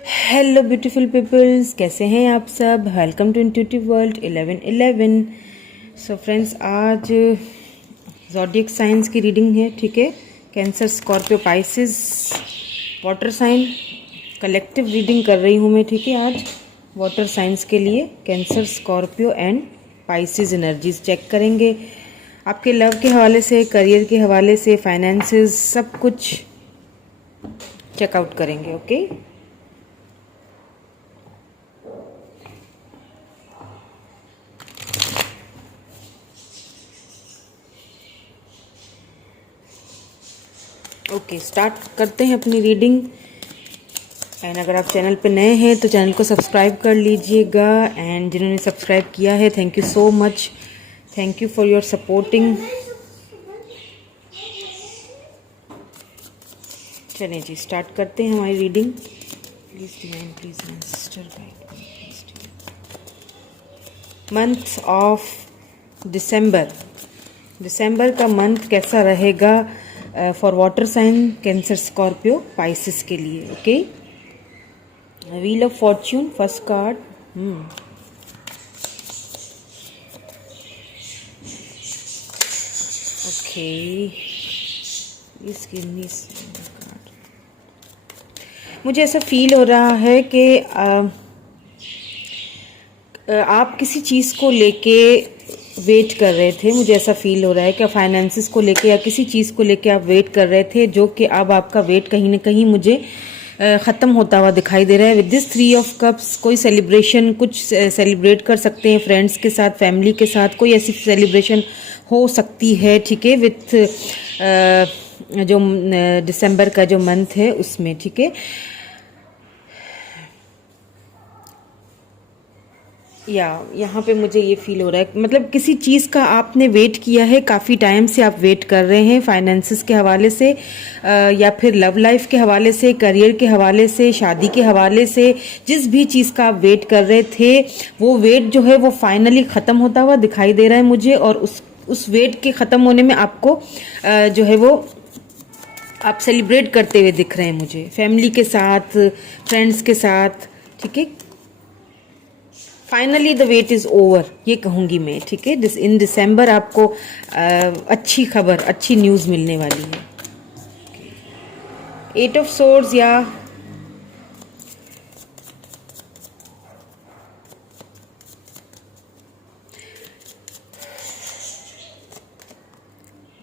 Hello beautiful peoples, कैसे हैं आप सब। Welcome to Intuitive World 1111। So friends, आज ज़ोडिएक साइंस की रीडिंग है, ठीक है। Cancer, Scorpio, Pisces, water sign collective reading कर रही हूँ मैं, ठीक है। आज वाटर साइंस के लिए Cancer, Scorpio and Pisces energies check करेंगे। आपके लव के हवाले से, करियर के हवाले से, फाइनेंसेस, सब कुछ चेकआउट करेंगे, ओके। ओके, स्टार्ट करते हैं अपनी रीडिंग। एंड अगर आप चैनल पे नए हैं तो चैनल को सब्सक्राइब कर लीजिएगा। एंड जिन्होंने सब्सक्राइब किया है, thank you so much. Thank you for your supporting. चलिए जी, स्टार्ट करते हैं हमारी reading. Please divine, please my sister guide me, please. Month of December. दिसंबर का मंथ कैसा रहेगा for water sign, cancer, Scorpio, Pisces के लिए, okay. Wheel of fortune, first card. Okay, card. मुझे ऐसा फील हो रहा है कि आप किसी चीज़ को लेके वेट कर रहे थे। मुझे ऐसा फील हो रहा है कि फाइनेंसिस को लेके या किसी चीज़ को लेके आप वेट कर रहे थे, जो कि अब आपका वेट कहीं ना कहीं मुझे ख़त्म होता हुआ दिखाई दे रहा है। विद दिस 3 ऑफ कप्स, कोई सेलिब्रेशन, कुछ सेलिब्रेट कर सकते हैं फ्रेंड्स के साथ, फैमिली के साथ, कोई ऐसी सेलिब्रेशन हो सकती है, ठीक है। विथ जो दिसंबर का जो मंथ है उसमें, ठीक है। या यहाँ पे मुझे ये फील हो रहा है, मतलब किसी चीज़ का आपने वेट किया है, काफ़ी टाइम से आप वेट कर रहे हैं, फाइनेंसिस के हवाले से या फिर लव लाइफ के हवाले से, करियर के हवाले से, शादी के हवाले से। जिस भी चीज़ का आप वेट कर रहे थे, वो वेट जो है वो फाइनली ख़त्म होता हुआ दिखाई दे रहा है मुझे। और उस वेट के ख़त्म होने में आपको जो है वो आप सेलिब्रेट करते हुए दिख रहे हैं मुझे, फैमिली के साथ, फ्रेंड्स के साथ, ठीक है। Finally the wait is over, ये कहूँगी मैं, ठीक है। इन दिसंबर आपको अच्छी खबर, अच्छी न्यूज़ मिलने वाली है। 8 ऑफ सोर्ड्स या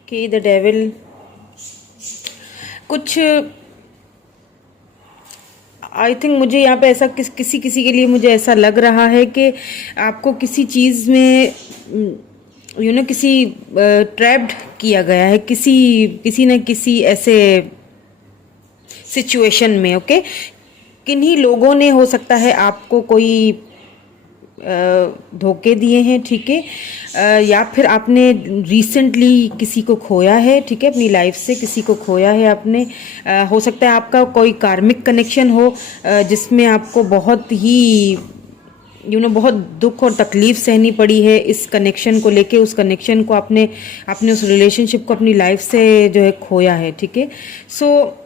द डेविल। कुछ आई थिंक मुझे यहाँ पे ऐसा किसी के लिए मुझे ऐसा लग रहा है कि आपको किसी चीज़ में किसी ट्रैप्ड किया गया है, किसी न किसी ऐसे सिचुएशन में, ओके। किन्हीं लोगों ने, हो सकता है आपको कोई धोखे दिए हैं, ठीक है। या फिर आपने रिसेंटली किसी को खोया है, ठीक है। अपनी लाइफ से किसी को खोया है आपने। हो सकता है आपका कोई कार्मिक कनेक्शन हो जिसमें आपको बहुत ही बहुत दुख और तकलीफ सहनी पड़ी है इस कनेक्शन को लेके। उस कनेक्शन को आपने उस रिलेशनशिप को अपनी लाइफ से जो है खोया है, ठीक है। सो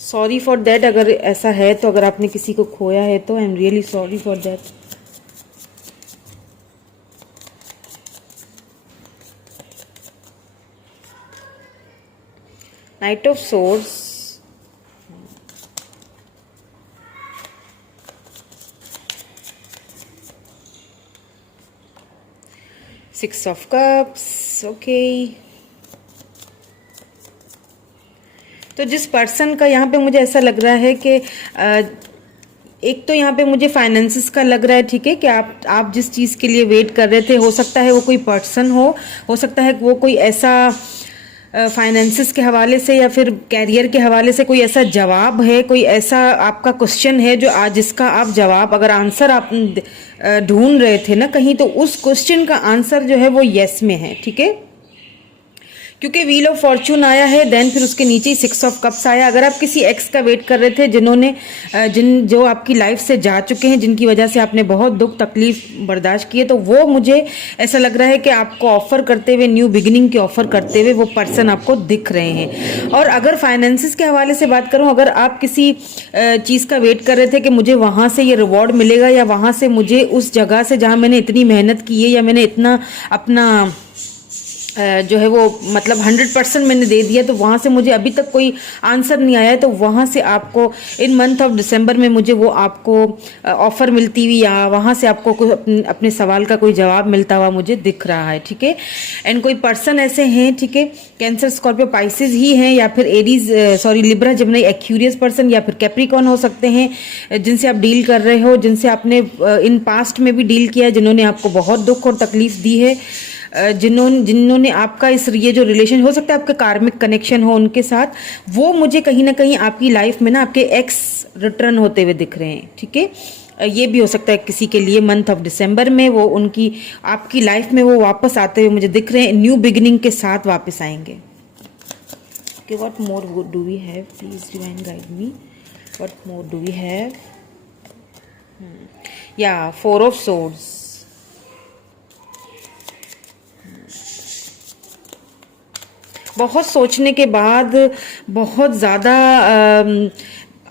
सॉरी फॉर दैट, अगर ऐसा है तो, अगर आपने किसी को खोया है तो I am really sorry for that. Night of swords, six of cups, okay. तो जिस पर्सन का यहाँ पे मुझे ऐसा लग रहा है कि एक तो यहाँ पे मुझे फाइनेंसिस का लग रहा है, ठीक है, कि आप जिस चीज़ के लिए वेट कर रहे थे, हो सकता है वो कोई पर्सन हो सकता है वो कोई ऐसा फाइनेंसिस के हवाले से या फिर कैरियर के हवाले से कोई ऐसा जवाब है, कोई ऐसा आपका क्वेश्चन है जो आज जिसका आप जवाब, अगर आंसर आप ढूंढ रहे थे ना कहीं, तो उस क्वेश्चन का आंसर जो है वो यस में है, ठीक है। क्योंकि व्हील ऑफ फॉर्चून आया है, देन फिर उसके नीचे ही 6 ऑफ कप्स आया। अगर आप किसी एक्स का वेट कर रहे थे जिन्होंने जो आपकी लाइफ से जा चुके हैं, जिनकी वजह से आपने बहुत दुख तकलीफ बर्दाश्त किए, तो वो मुझे ऐसा लग रहा है कि आपको ऑफर करते हुए, न्यू बिगिनिंग की ऑफर करते हुए वो पर्सन आपको दिख रहे हैं। और अगर फाइनेंसिस के हवाले से बात करूं, अगर आप किसी चीज़ का वेट कर रहे थे कि मुझे वहाँ से ये रिवॉर्ड मिलेगा, या वहाँ से मुझे उस जगह से जहाँ मैंने इतनी मेहनत की है, या मैंने इतना अपना जो है वो मतलब 100% मैंने दे दिया, तो वहाँ से मुझे अभी तक कोई आंसर नहीं आया है, तो वहाँ से आपको इन मंथ ऑफ दिसंबर में मुझे वो आपको ऑफ़र मिलती हुई, या वहाँ से आपको अपने सवाल का कोई जवाब मिलता हुआ मुझे दिख रहा है। ठीक है। एंड कोई पर्सन ऐसे हैं, ठीक है, कैंसर, स्कॉर्पियो, पाइसेस ही हैं, या फिर Aries, Libra, Jimny, Aquarius person, या फिर कैप्रिकॉर्न हो सकते हैं, जिनसे आप डील कर रहे हो, जिनसे आपने इन पास्ट में भी डील किया है, जिन्होंने आपको बहुत दुख और तकलीफ दी है, जिन्होंने आपका ये जो रिलेशन हो सकता है आपका कार्मिक कनेक्शन हो उनके साथ, वो मुझे कहीं ना कहीं आपकी लाइफ में ना आपके एक्स रिटर्न होते हुए दिख रहे हैं। ठीक है। ये भी हो सकता है किसी के लिए मंथ ऑफ दिसंबर में वो उनकी आपकी लाइफ में वो वापस आते हुए मुझे दिख रहे हैं, न्यू बिगिनिंग के साथ वापस आएंगे। Okay, what more do we have, please divine guide me, what more do we have. या 4 ऑफ सोर्ड्स, बहुत सोचने के बाद, बहुत ज़्यादा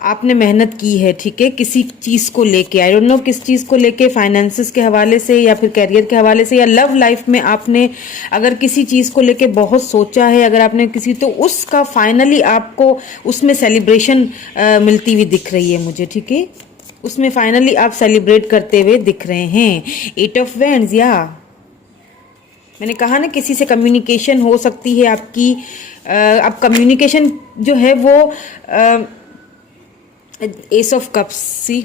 आपने मेहनत की है। ठीक है, किसी चीज़ को लेके, आई डोंट नो किस चीज़ को लेके, फाइनेंसिस के हवाले से, या फिर कैरियर के हवाले से, या लव लाइफ में आपने अगर किसी चीज़ को लेके बहुत सोचा है, अगर आपने किसी, तो उसका फाइनली आपको उसमें सेलिब्रेशन मिलती हुई दिख रही है मुझे। ठीक है, उसमें फाइनली आप सेलिब्रेट करते हुए दिख रहे हैं। 8 ऑफ वैंड्स, या मैंने कहा ना किसी से कम्युनिकेशन हो सकती है आपकी। अब कम्युनिकेशन जो है वो एस ऑफ कप्स, सी,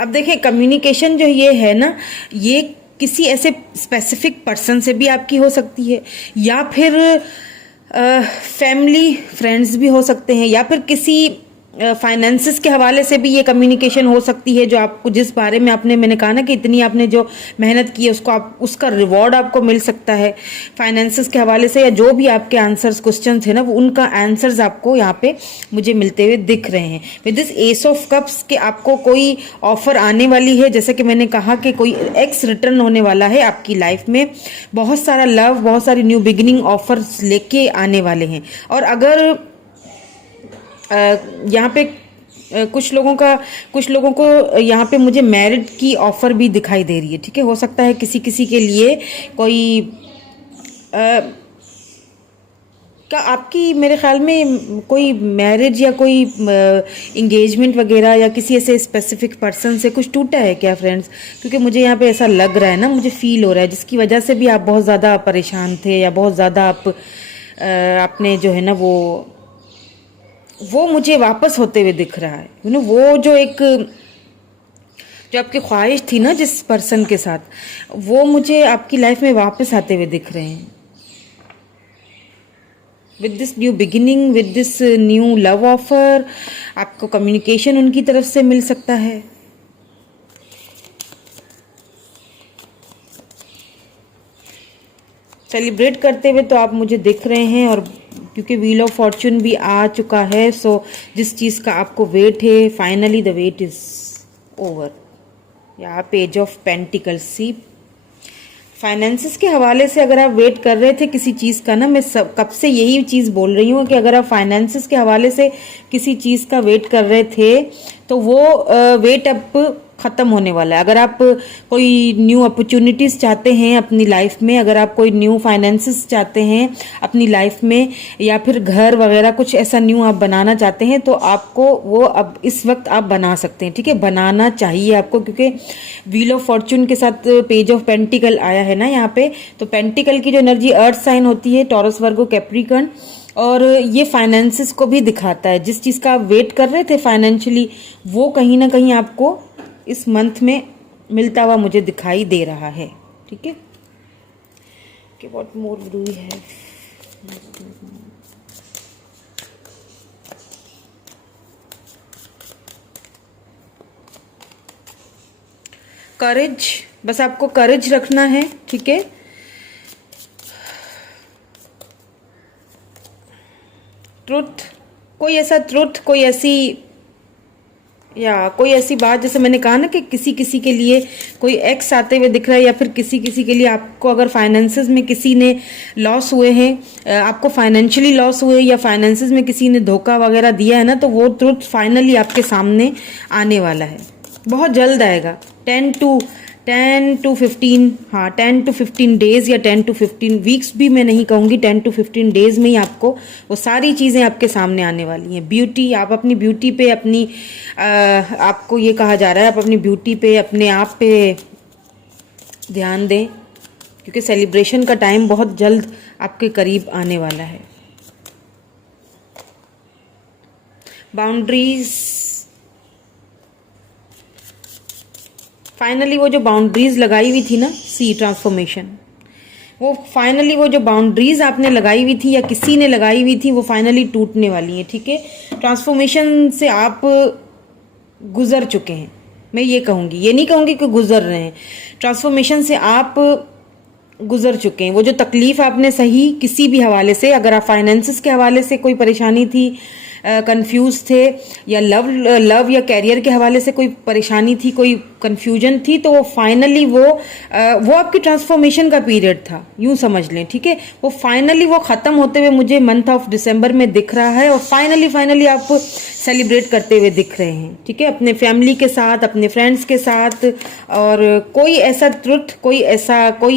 अब देखें कम्युनिकेशन जो ये है ना, ये किसी ऐसे स्पेसिफिक पर्सन से भी आपकी हो सकती है, या फिर फैमिली फ्रेंड्स भी हो सकते हैं, या फिर किसी फाइनेंसिस के हवाले से भी ये कम्युनिकेशन हो सकती है, जो आपको, जिस बारे में आपने, मैंने कहा ना कि इतनी आपने जो मेहनत की है उसको आप, उसका रिवॉर्ड आपको मिल सकता है फाइनेंसिस के हवाले से, या जो भी आपके आंसर्स क्वेश्चन थे ना, वो उनका आंसर्स आपको यहाँ पे मुझे मिलते हुए दिख रहे हैं। With this S of cups के आपको कोई ऑफर आने वाली है, जैसे कि मैंने कहा कि कोई एक्स रिटर्न होने वाला है आपकी लाइफ में, बहुत सारा लव, बहुत सारी न्यू बिगिनिंग ऑफर्स लेके आने वाले हैं। और अगर यहाँ पे कुछ लोगों को यहाँ पे मुझे मैरिड की ऑफर भी दिखाई दे रही है। ठीक है, हो सकता है किसी किसी के लिए कोई क्या आपकी, मेरे ख्याल में कोई मैरिज या कोई इंगेजमेंट वगैरह, या किसी ऐसे स्पेसिफिक पर्सन से कुछ टूटा है क्या फ्रेंड्स? क्योंकि मुझे यहाँ पे ऐसा लग रहा है ना, मुझे फील हो रहा है, जिसकी वजह से भी आप बहुत ज़्यादा परेशान थे, या बहुत ज़्यादा आपने जो है ना वो मुझे वापस होते हुए दिख रहा है। यू नो, वो जो आपकी ख्वाहिश थी ना जिस पर्सन के साथ, वो मुझे आपकी लाइफ में वापस आते हुए दिख रहे हैं। With this new beginning, with this new love offer, आपको कम्युनिकेशन उनकी तरफ से मिल सकता है। सेलिब्रेट करते हुए तो आप मुझे दिख रहे हैं, और क्योंकि व्हील ऑफ फॉर्चून भी आ चुका है, सो जिस चीज़ का आपको वेट है, finally the wait is over. या page of pentacles, see, finances के हवाले से अगर आप वेट कर रहे थे किसी चीज़ का ना, मैं कब से यही चीज़ बोल रही हूँ कि अगर आप फाइनेंसिस के हवाले से किसी चीज़ का वेट कर रहे थे, तो वो वेट अब ख़त्म होने वाला है। अगर आप कोई न्यू अपॉर्चुनिटीज़ चाहते हैं अपनी लाइफ में, अगर आप कोई न्यू फाइनेंसिस चाहते हैं अपनी लाइफ में, या फिर घर वगैरह कुछ ऐसा न्यू आप बनाना चाहते हैं, तो आपको वो अब इस वक्त आप बना सकते हैं। ठीक है, बनाना चाहिए आपको, क्योंकि व्हील ऑफ फॉर्चून के साथ पेज ऑफ पेंटिकल आया है ना यहाँ पे, तो पेंटिकल की जो एनर्जी अर्थ साइन होती है, टॉरस, वर्गो, कैप्रिकॉर्न, और ये फाइनेंसिस को भी दिखाता है। जिस चीज़ का आप वेट कर रहे थे फाइनेंशियली, वो कहीं ना कहीं आपको इस मंथ में मिलता हुआ मुझे दिखाई दे रहा है। ठीक है, कि what more do we have, courage, बस आपको करेज रखना है। ठीक है, ट्रुथ, कोई ऐसा ट्रुथ, कोई ऐसी बात, जैसे मैंने कहा ना कि किसी किसी के लिए कोई एक्स आते हुए दिख रहा है, या फिर किसी किसी के लिए आपको अगर फाइनेंसेस में किसी ने लॉस हुए हैं, आपको फाइनेंशियली लॉस हुए, या फाइनेंसेस में किसी ने धोखा वगैरह दिया है ना, तो वो ट्रुथ फाइनली आपके सामने आने वाला है, बहुत जल्द आएगा। 10 to 15, हाँ 10 to 15 डेज या 10 to 15 वीक्स भी मैं नहीं कहूँगी, 10 to 15 डेज में ही आपको वो सारी चीज़ें आपके सामने आने वाली हैं। ब्यूटी, आप अपनी ब्यूटी पे आपको ये कहा जा रहा है, आप अपनी ब्यूटी पे, अपने आप पे ध्यान दें, क्योंकि सेलिब्रेशन का टाइम बहुत जल्द आपके करीब आने वाला है। बाउंड्रीज, फाइनली वो जो बाउंड्रीज लगाई हुई थी ना, ट्रांसफॉर्मेशन, वो फाइनली वो जो बाउंड्रीज आपने लगाई हुई थी या किसी ने लगाई हुई थी, वो फाइनली टूटने वाली है। ठीक है, ट्रांसफॉर्मेशन से आप गुजर चुके हैं, मैं ये कहूँगी, ये नहीं कहूँगी कि गुजर रहे हैं, ट्रांसफॉर्मेशन से आप गुजर चुके हैं। वो जो तकलीफ आपने सही किसी भी हवाले से, अगर आप फाइनेंसेस के हवाले से कोई परेशानी थी, कंफ्यूज थे, या लव या कैरियर के हवाले से कोई परेशानी थी, कोई कंफ्यूजन थी, तो वो फाइनली वो आपकी ट्रांसफॉर्मेशन का पीरियड था, यूं समझ लें। ठीक है, वो फाइनली वो ख़त्म होते हुए मुझे मंथ ऑफ दिसंबर में दिख रहा है, और फाइनली आप सेलिब्रेट करते हुए दिख रहे हैं। ठीक है, अपने फैमिली के साथ, अपने फ्रेंड्स के साथ, और कोई ऐसा ट्रुथ, कोई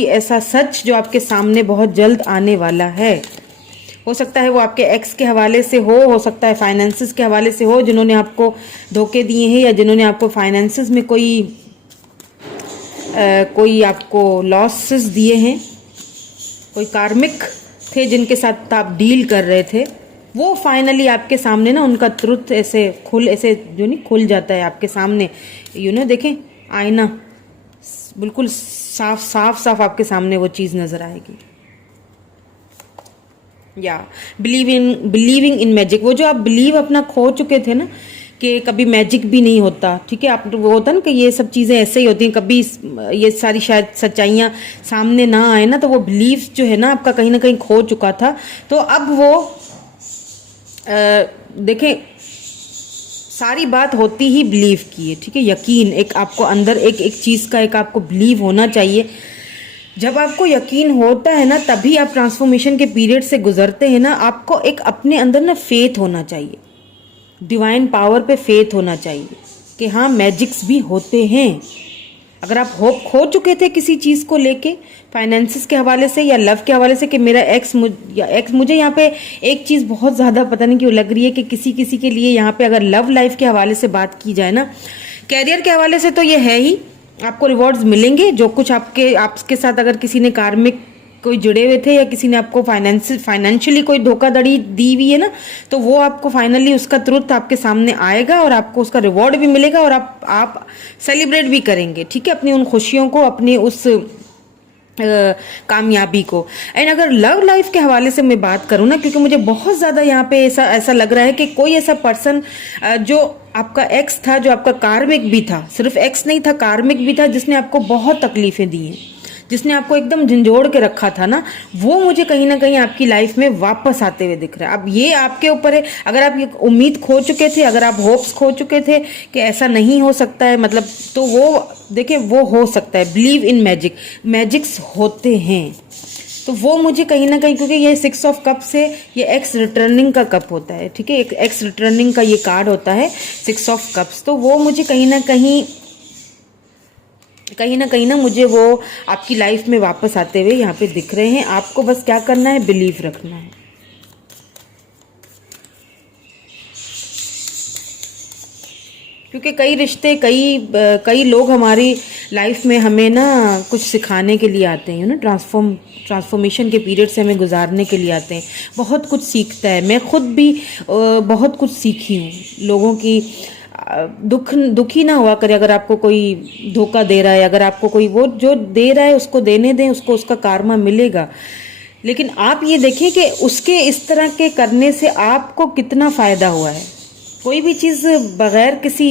ऐसा सच जो आपके सामने बहुत जल्द आने वाला है। हो सकता है वो आपके एक्स के हवाले से हो सकता है फाइनेंसेस के हवाले से हो, जिन्होंने आपको धोखे दिए हैं, या जिन्होंने आपको फाइनेंसेस में कोई आपको लॉसेस दिए हैं, कोई कार्मिक थे जिनके साथ आप डील कर रहे थे, वो फाइनली आपके सामने ना उनका ट्रुथ ऐसे खुल जाता है आपके सामने। देखें, आईना बिल्कुल साफ आपके सामने वो चीज़ नज़र आएगी। या बिलीविंग इन मैजिक, वो जो आप बिलीव अपना खो चुके थे ना, कि कभी मैजिक भी नहीं होता। ठीक है, आप वो होता ना कि ये सब चीज़ें ऐसे ही होती हैं, कभी ये सारी शायद सच्चाइयाँ सामने ना आए ना, तो वो बिलीव जो है ना आपका कहीं ना कहीं खो चुका था। तो अब वो देखें, सारी बात होती ही बिलीव की है। ठीक है, यकीन, एक आपको अंदर एक चीज़ का एक आपको बिलीव होना चाहिए। जब आपको यकीन होता है ना, तभी आप ट्रांसफॉर्मेशन के पीरियड से गुजरते हैं ना। आपको एक अपने अंदर ना फेथ होना चाहिए, डिवाइन पावर पे फेथ होना चाहिए कि हाँ मैजिक्स भी होते हैं। अगर आप होप खो चुके थे किसी चीज़ को लेके, फाइनेंसिस के हवाले से या लव के हवाले से, कि मेरा एक्स मुझे यहाँ पे एक चीज़ बहुत ज़्यादा पता नहीं क्यों लग रही है कि किसी के लिए यहाँ पे अगर लव लाइफ के हवाले से बात की जाए ना, कैरियर के हवाले से तो ये है ही, आपको रिवॉर्ड्स मिलेंगे। जो कुछ आपके साथ अगर किसी ने कार्मिक कोई जुड़े हुए थे, या किसी ने आपको फाइनेंशियली कोई धोखाधड़ी दी हुई है ना, तो वो आपको फाइनली उसका ट्रुथ आपके सामने आएगा, और आपको उसका रिवॉर्ड भी मिलेगा, और आप सेलिब्रेट भी करेंगे। ठीक है, अपनी उन खुशियों को, अपनी उस कामयाबी को। एंड अगर लव लाइफ के हवाले से मैं बात करूँ ना, क्योंकि मुझे बहुत ज़्यादा यहाँ पे ऐसा लग रहा है कि कोई ऐसा पर्सन जो आपका एक्स था, जो आपका कार्मिक भी था, सिर्फ एक्स नहीं था, कार्मिक भी था, जिसने आपको बहुत तकलीफें दी हैं, जिसने आपको एकदम झंझोड़ के रखा था ना, वो मुझे कहीं ना कहीं आपकी लाइफ में वापस आते हुए दिख रहा है। अब ये आपके ऊपर है, अगर आप ये उम्मीद खो चुके थे, अगर आप होप्स खो चुके थे कि ऐसा नहीं हो सकता है, मतलब, तो वो देखिए वो हो सकता है। बिलीव इन मैजिक्स होते हैं, तो वो मुझे कहीं ना कहीं, क्योंकि ये 6 ऑफ कप से ये एक्स रिटर्निंग का कप होता है। ठीक है, एक एक्स रिटर्निंग का ये कार्ड होता है 6 ऑफ कप्स, तो वो मुझे कहीं ना कहीं ना मुझे वो आपकी लाइफ में वापस आते हुए यहाँ पे दिख रहे हैं। आपको बस क्या करना है, बिलीव रखना है। क्योंकि कई रिश्ते, कई लोग हमारी लाइफ में हमें ना कुछ सिखाने के लिए आते हैं ना, ट्रांसफॉर्मेशन के पीरियड से हमें गुजारने के लिए आते हैं, बहुत कुछ सीखता है। मैं खुद भी बहुत कुछ सीखी हूँ लोगों की। दुखी ना हुआ करे अगर आपको कोई धोखा दे रहा है, अगर आपको कोई वो जो दे रहा है उसको देने दें, उसको उसका कार्मा मिलेगा। लेकिन आप ये देखें कि उसके इस तरह के करने से आपको कितना फ़ायदा हुआ है। कोई भी चीज़ बग़ैर किसी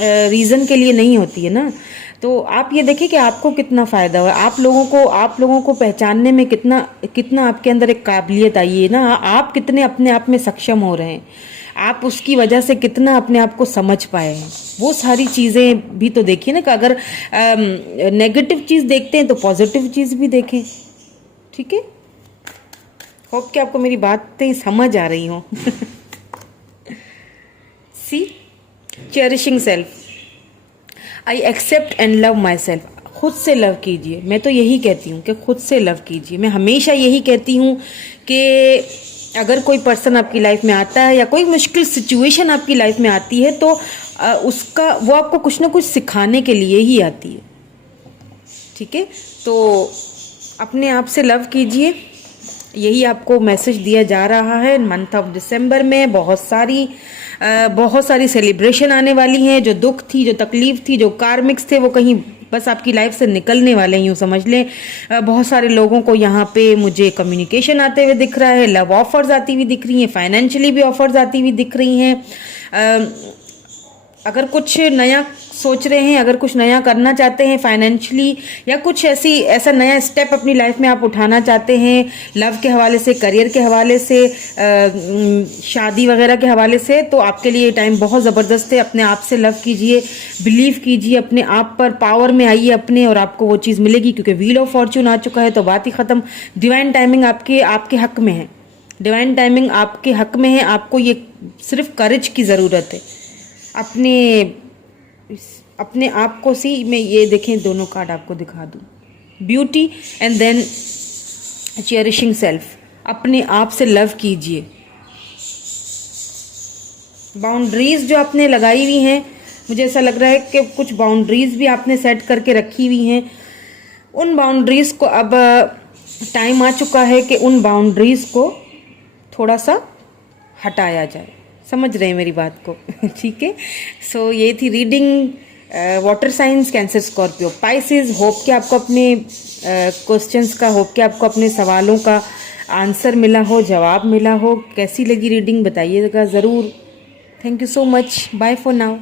रीज़न के लिए नहीं होती है ना। तो आप ये देखिए कि आपको कितना फ़ायदा हुआ, आप लोगों को पहचानने में कितना कितना आपके अंदर एक काबिलियत आई है ना, आप कितने अपने आप में सक्षम हो रहे हैं, आप उसकी वजह से कितना अपने आप को समझ पाए हैं, वो सारी चीज़ें भी तो देखिए ना। कि अगर नेगेटिव चीज़ देखते हैं तो पॉजिटिव चीज़ भी देखें, ठीक है। होप कि आपको मेरी बातें समझ आ रही हों। See, cherishing self, I accept and love my self. खुद से लव कीजिए, मैं तो यही कहती हूँ कि खुद से लव कीजिए। मैं हमेशा यही कहती हूँ कि अगर कोई पर्सन आपकी लाइफ में आता है या कोई मुश्किल सिचुएशन आपकी लाइफ में आती है तो वो आपको कुछ ना कुछ सिखाने के लिए ही आती है, ठीक है। तो अपने आप से लव कीजिए, यही आपको मैसेज दिया जा रहा है। मंथ ऑफ दिसंबर में बहुत सारी सेलिब्रेशन आने वाली हैं। जो दुख थी, जो तकलीफ थी, जो कार्मिक्स थे, वो कहीं बस आपकी लाइफ से निकलने वाले हैं, यूँ समझ लें। बहुत सारे लोगों को यहाँ पे मुझे कम्युनिकेशन आते हुए दिख रहा है, लव ऑफर्स आती हुई दिख रही हैं, फाइनेंशियली भी ऑफर्स आती हुई दिख रही हैं। अगर कुछ नया सोच रहे हैं, अगर कुछ नया करना चाहते हैं फाइनेंशियली, या कुछ ऐसा नया स्टेप अपनी लाइफ में आप उठाना चाहते हैं, लव के हवाले से, करियर के हवाले से, शादी वगैरह के हवाले से, तो आपके लिए ये टाइम बहुत ज़बरदस्त है। अपने आप से लव कीजिए, बिलीव कीजिए अपने आप पर, पावर में आइए अपने, और आपको वो चीज़ मिलेगी। क्योंकि व्हील ऑफ फॉर्चून आ चुका है तो बात ही ख़त्म। डिवाइन टाइमिंग आपके हक में है, डिवाइन टाइमिंग आपके हक में है। आपको ये सिर्फ करेज की ज़रूरत है। अपने आप को सी, मैं ये देखें दोनों कार्ड आपको दिखा दूं, beauty and then cherishing self. अपने आप से लव कीजिए। बाउंड्रीज जो आपने लगाई हुई हैं, मुझे ऐसा लग रहा है कि कुछ बाउंड्रीज भी आपने सेट करके रखी हुई हैं। उन बाउंड्रीज को अब टाइम आ चुका है कि उन बाउंड्रीज को थोड़ा सा हटाया जाए। समझ रहे हैं मेरी बात को? ठीक है। सो ये थी reading water science, cancer, Scorpio, Pisces. Hope कि आपको अपने क्वेश्चंस का, होप कि आपको अपने सवालों का आंसर मिला हो, जवाब मिला हो। कैसी लगी रीडिंग बताइएगा ज़रूर। Thank you so much. Bye for now.